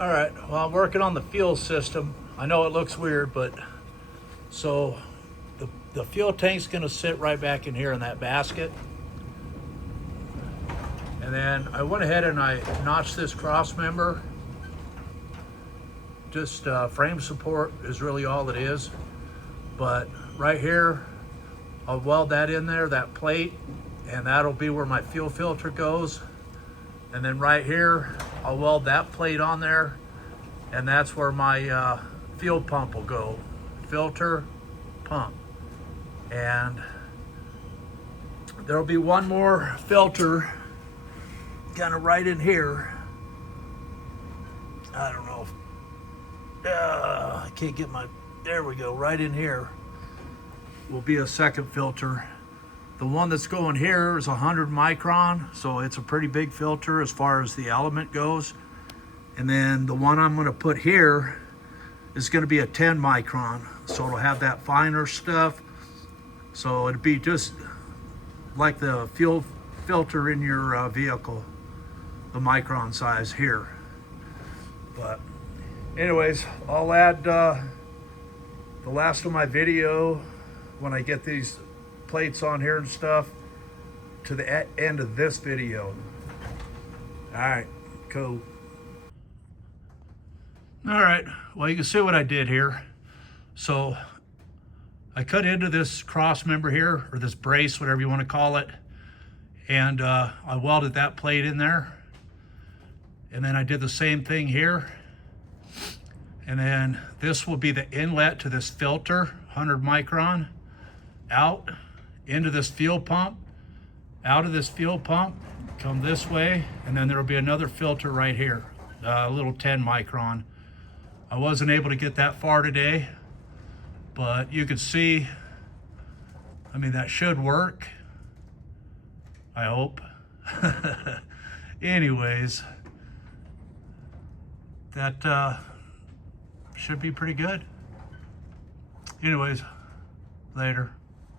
All right, well, I'm working on the fuel system. I know it looks weird, but so the fuel tank's gonna sit right back in here in that basket. And then I went ahead and I notched this cross member. Just frame support is really all it is. But right here, I'll weld that in there, that plate, and that'll be where my fuel filter goes. And then right here, I'll weld that plate on there, and that's where my fuel pump will go. Filter, pump. And there'll be one more filter kind of right in here. I don't know if, I can't get my, there we go, right in here will be a second filter. The one that's going here is 100 micron, so it's a pretty big filter as far as the element goes. And then the one I'm going to put here is going to be a 10 micron, so it'll have that finer stuff. So it'd be just like the fuel filter in your vehicle, the micron size here. But anyways, I'll add the last of my video when I get these plates on here and stuff to the end of this video. All right, cool. All right, well, you can see what I did here. So I cut into this cross member here, or this brace, whatever you want to call it, and I welded that plate in there. And then I did the same thing here. And then this will be the inlet to this filter, 100 micron, out into this fuel pump, out of this fuel pump, come this way, and then there will be another filter right here, a little 10 micron. I wasn't able to get that far today, but you can see, I mean, that should work, I hope. Anyways, that should be pretty good. Anyways, later.